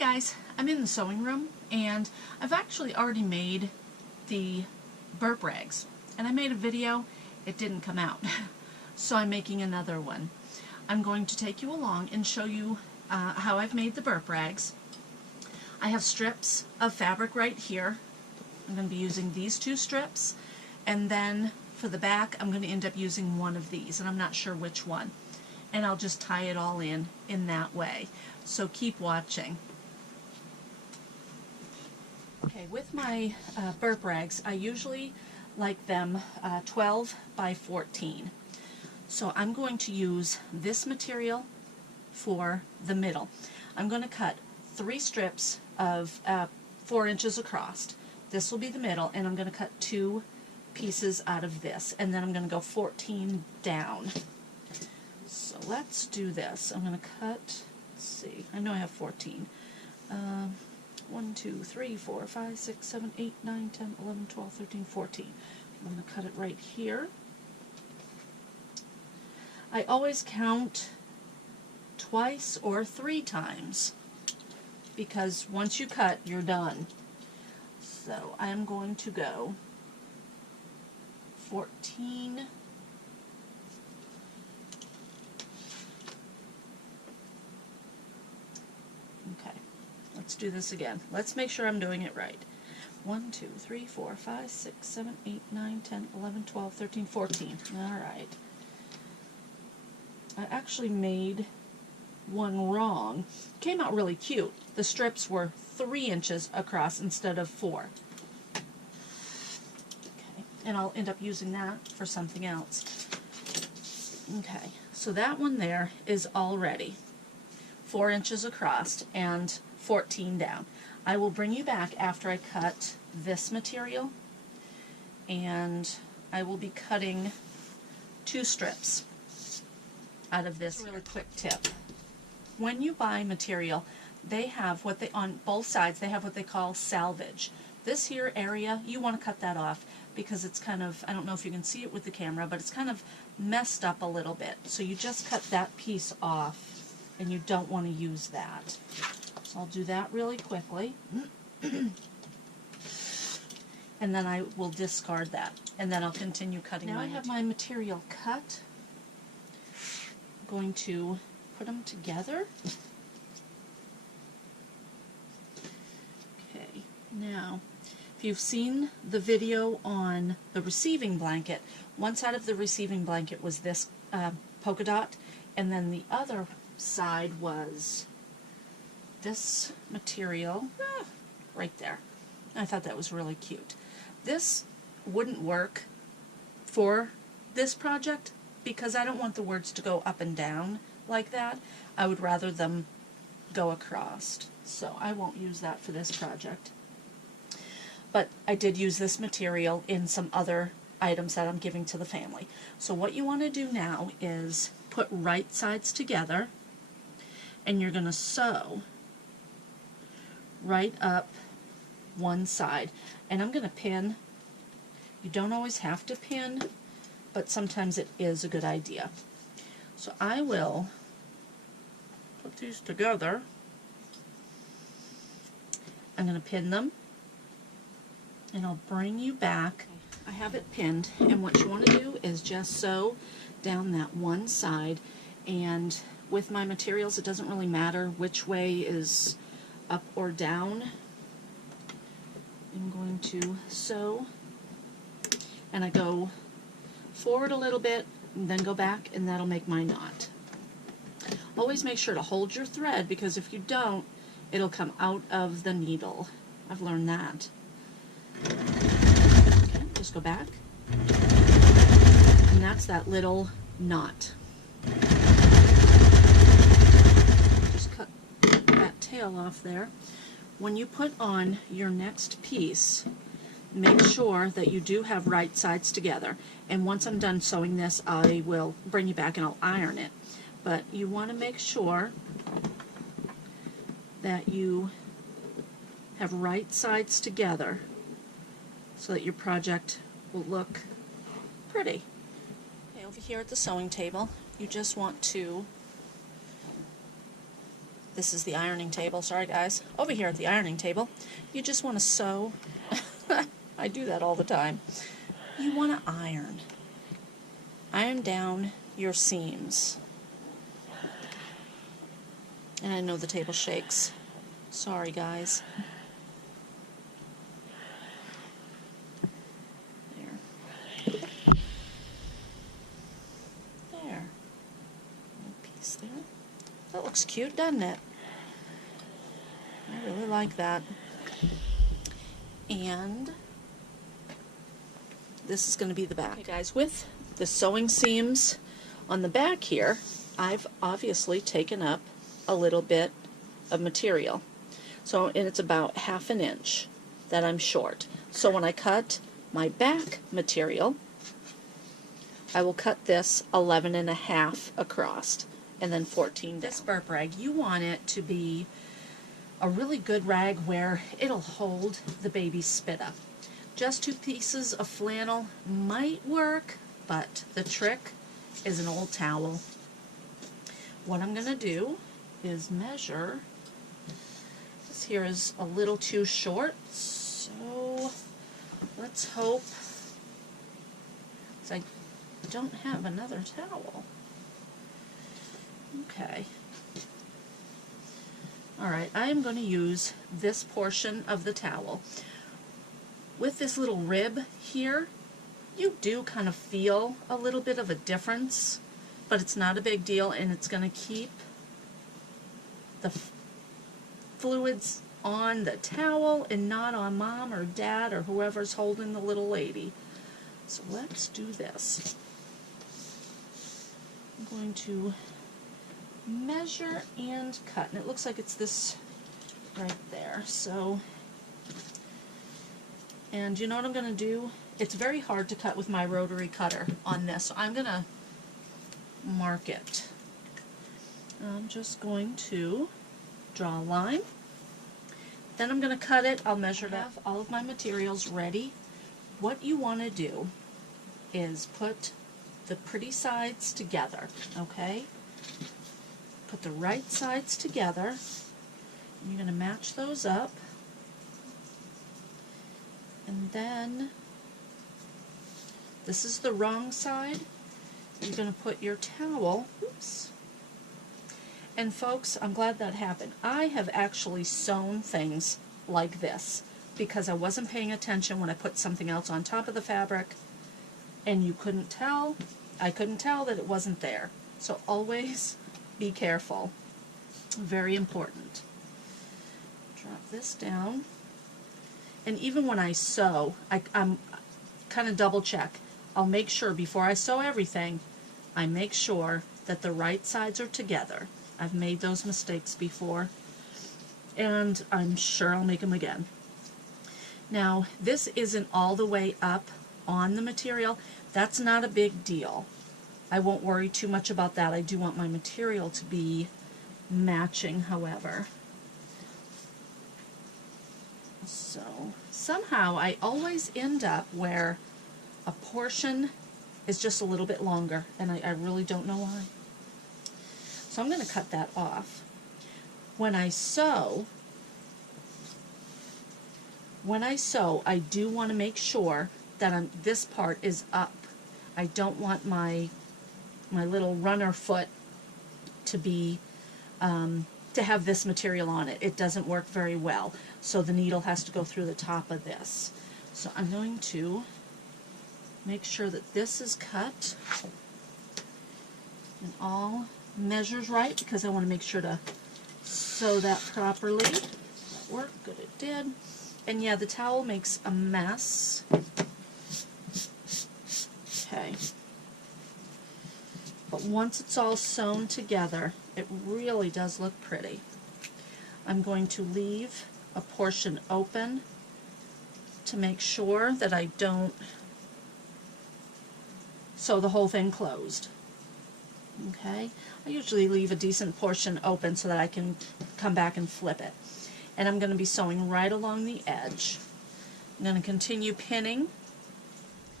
guys, I'm in the sewing room and I've actually already made the burp rags, and I made a video. It didn't come out, so I'm making another one. I'm going to take you along and show you how I've made the burp rags. I have strips of fabric right here. I'm going to be using these two strips, and then for the back I'm going to end up using one of these, and I'm not sure which one. And I'll just tie it all in that way. So keep watching. Okay, with my burp rags, I usually like them 12 by 14. So I'm going to use this material for the middle. I'm going to cut 3 strips of 4 inches across. This will be the middle, and I'm going to cut 2 pieces out of this, and then I'm going to go 14 down. So let's do this. I'm going to cut, let's see, I know I have 14. 1, 2, 3, 4, 5, 6, 7, 8, 9, 10, 11, 12, 13, 14. I'm going to cut it right here. I always count twice or 3 times, because once you cut, you're done. So I'm going to go 14. Okay, let's do this again. Let's make sure I'm doing it right. 1, 2, 3, 4, 5, 6, 7, 8, 9, 10, 11, 12, 13, 14. Alright. I actually made one wrong. It came out really cute. The strips were 3 inches across instead of 4. Okay, and I'll end up using that for something else. Okay, so that one there is already 4 inches across and 14 down. I will bring you back after I cut this material, and I will be cutting 2 strips out of this. Really quick tip. When you buy material, they have what they, on both sides, they have what they call salvage. This here area, you want to cut that off because it's kind of, I don't know if you can see it with the camera, but it's kind of messed up a little bit. So you just cut that piece off, and you don't want to use that. So I'll do that really quickly. And then I will discard that, and then I'll continue cutting. Now I have my material cut. I'm going to put them together. Okay, now if you've seen the video on the receiving blanket, one side of the receiving blanket was this polka dot, and then the other side was this material right there. I thought that was really cute. This wouldn't work for this project because I don't want the words to go up and down like that. I would rather them go across, so I won't use that for this project. But I did use this material in some other items that I'm giving to the family. So what you want to do now is put right sides together, and you're going to sew right up one side. And I'm going to pin. You don't always have to pin, but sometimes it is a good idea. So I will put these together. I'm going to pin them, and I'll bring you back. I have it pinned, and what you want to do is just sew down that one side. And with my materials, it doesn't really matter which way is up or down. I'm going to sew, and I go forward a little bit and then go back, and that'll make my knot. Always make sure to hold your thread, because if you don't, it'll come out of the needle. I've learned that. Okay, just go back, and that's that little knot. Just cut that tail off there. When you put on your next piece, make sure that you do have right sides together. And once I'm done sewing this, I will bring you back and I'll iron it. But you want to make sure that you have right sides together so that your project will look pretty. Okay, over here at the sewing table, you just want to This is the ironing table. Sorry guys. Over here at the ironing table, you just want to sew. I do that all the time. You want to iron. Iron down your seams. And I know the table shakes. Sorry guys. There. There. Little piece there. That looks cute, doesn't it? I really like that. And this is going to be the back. Okay guys, with the sewing seams on the back here, I've obviously taken up a little bit of material. So, and it's about 1/2 inch that I'm short. So when I cut my back material, I will cut this 11.5 across and then 14 down. This burp rag, you want it to be a really good rag where it'll hold the baby's spit up. Just 2 pieces of flannel might work, but the trick is an old towel. What I'm going to do is measure. This here is a little too short, so let's hope, because I don't have another towel. Okay. Alright, I am going to use this portion of the towel. With this little rib here, you do kind of feel a little bit of a difference, but it's not a big deal, and it's going to keep the fluids on the towel and not on mom or dad or whoever's holding the little lady. So let's do this. I'm going to measure and cut, and it looks like it's this right there. So, and you know what I'm going to do? It's very hard to cut with my rotary cutter on this, so I'm going to mark it. I'm just going to draw a line. Then I'm going to cut it. I'll measure it. I have all of my materials ready. What you want to do is put the pretty sides together, okay? Put the right sides together. You're going to match those up. And then this is the wrong side. You're going to put your towel, oops. And folks, I'm glad that happened. I have actually sewn things like this because I wasn't paying attention when I put something else on top of the fabric, and you couldn't tell, I couldn't tell that it wasn't there. So always be careful. Very important. Drop this down. And even when I sew, I'm kind of double check. I'll make sure before I sew everything, I make sure that the right sides are together. I've made those mistakes before, and I'm sure I'll make them again. Now, this isn't all the way up on the material. That's not a big deal. I won't worry too much about that. I do want my material to be matching, however. So, somehow I always end up where a portion is just a little bit longer, and I really don't know why. So I'm going to cut that off. When I sew, I do want to make sure that this part is up. I don't want my little runner foot to be to have this material on it. It doesn't work very well. So the needle has to go through the top of this. So I'm going to make sure that this is cut and all measures right, because I want to make sure to sew that properly. That worked, good it did. And yeah, the towel makes a mess. Okay. But once it's all sewn together, it really does look pretty. I'm going to leave a portion open to make sure that I don't sew the whole thing closed. Okay, I usually leave a decent portion open so that I can come back and flip it. And I'm going to be sewing right along the edge. I'm going to continue pinning.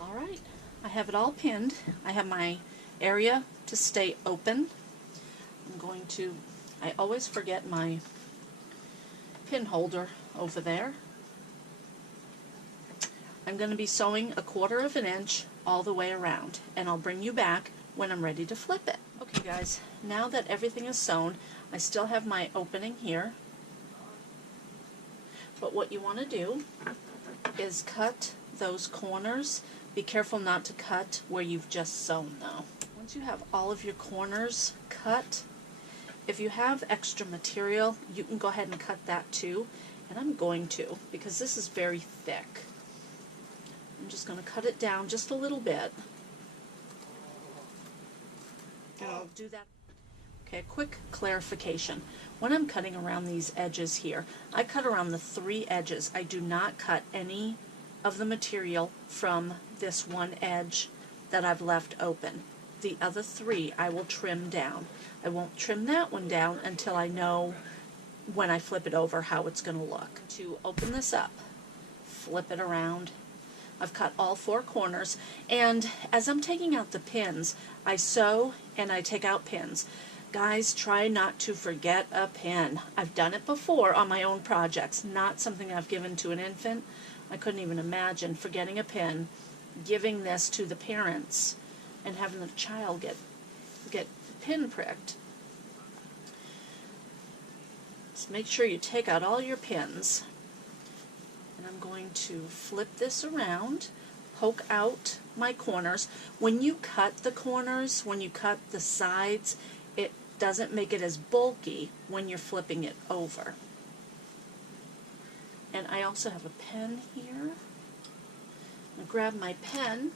Alright, I have it all pinned. I have my area to stay open. I'm going to I always forget my pin holder over there. I'm going to be sewing 1/4 of an inch all the way around, and I'll bring you back when I'm ready to flip it. Okay guys, now that everything is sewn, I still have my opening here, but what you want to do is cut those corners. Be careful not to cut where you've just sewn though. Once you have all of your corners cut, if you have extra material, you can go ahead and cut that too, and I'm going to, because this is very thick. I'm just going to cut it down just a little bit. And I'll do that. Okay, a quick clarification. When I'm cutting around these edges here, I cut around the 3 edges. I do not cut any of the material from this one edge that I've left open. The other 3 I will trim down. I won't trim that one down until I know when I flip it over how it's going to look. To open this up, flip it around. I've cut all 4 corners, and as I'm taking out the pins, I sew and I take out pins. Guys, try not to forget a pin. I've done it before on my own projects, not something I've given to an infant. I couldn't even imagine forgetting a pin, giving this to the parents, and having the child get pin pricked. Just make sure you take out all your pins. And I'm going to flip this around, poke out my corners. When you cut the corners, when you cut the sides, it doesn't make it as bulky when you're flipping it over. And I also have a pen here. I'll grab my pen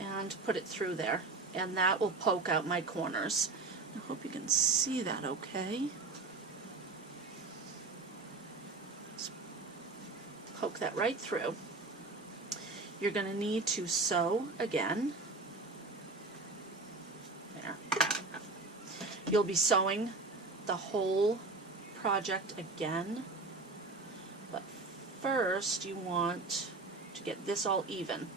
and put it through there, and that will poke out my corners. I hope you can see that okay. Poke that right through. You're going to need to sew again. There. You'll be sewing the whole project again, but first you want to get this all even.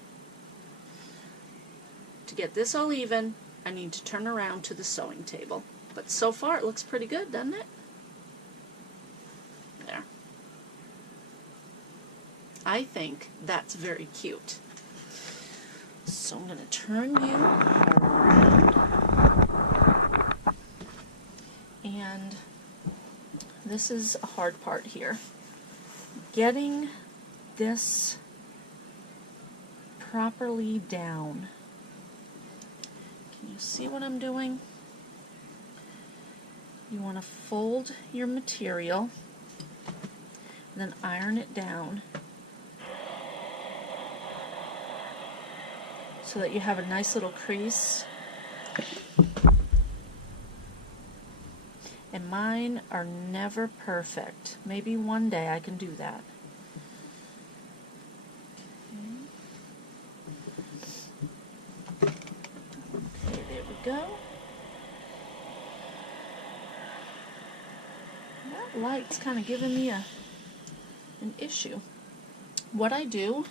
To get this all even, I need to turn around to the sewing table. But so far it looks pretty good, doesn't it? There. I think that's very cute. So I'm going to turn you around. And this is a hard part here. Getting this properly down. Can you see what I'm doing? You want to fold your material and then iron it down so that you have a nice little crease. And mine are never perfect. Maybe one day I can do that. Okay, there we go. That light's kind of giving me an issue. What I do,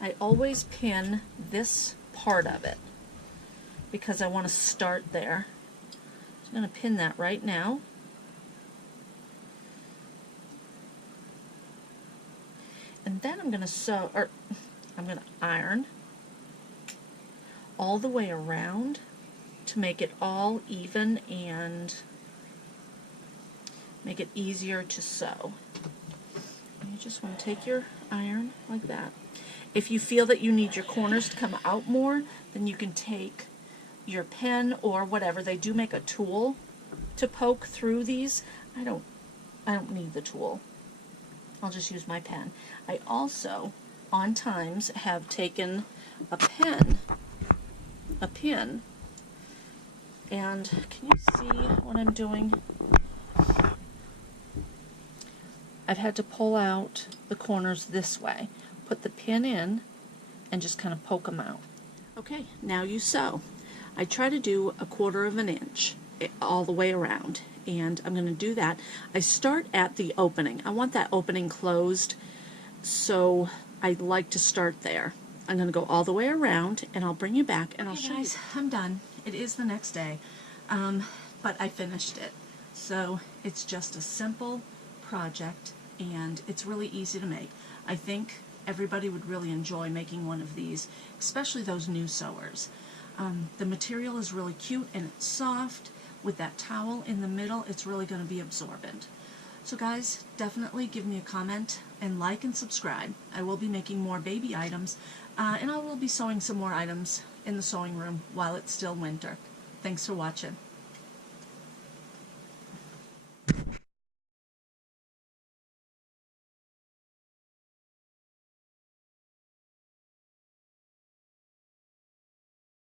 I always pin this part of it because I want to start there. I'm going to pin that right now. And then I'm going to sew, or I'm going to iron all the way around to make it all even and make it easier to sew. You just want to take your iron like that. If you feel that you need your corners to come out more, then you can take your pen or whatever. They do make a tool to poke through these. I don't need the tool. I'll just use my pen. I also, on times, have taken a pin, and can you see what I'm doing? I've had to pull out the corners this way, put the pin in, and just kind of poke them out. Okay, now you sew. I try to do 1/4 of an inch all the way around, and I'm going to do that. I start at the opening. I want that opening closed, so I like to start there. I'm going to go all the way around, and I'll bring you back, and I'll show you. I'm done. It is the next day. but I finished it. So it's just a simple project, and it's really easy to make. I think everybody would really enjoy making one of these, especially those new sewers. The material is really cute and it's soft. With that towel in the middle, it's really going to be absorbent. So guys, definitely give me a comment and like and subscribe. I will be making more baby items, and I will be sewing some more items in the sewing room while it's still winter. Thanks for watching.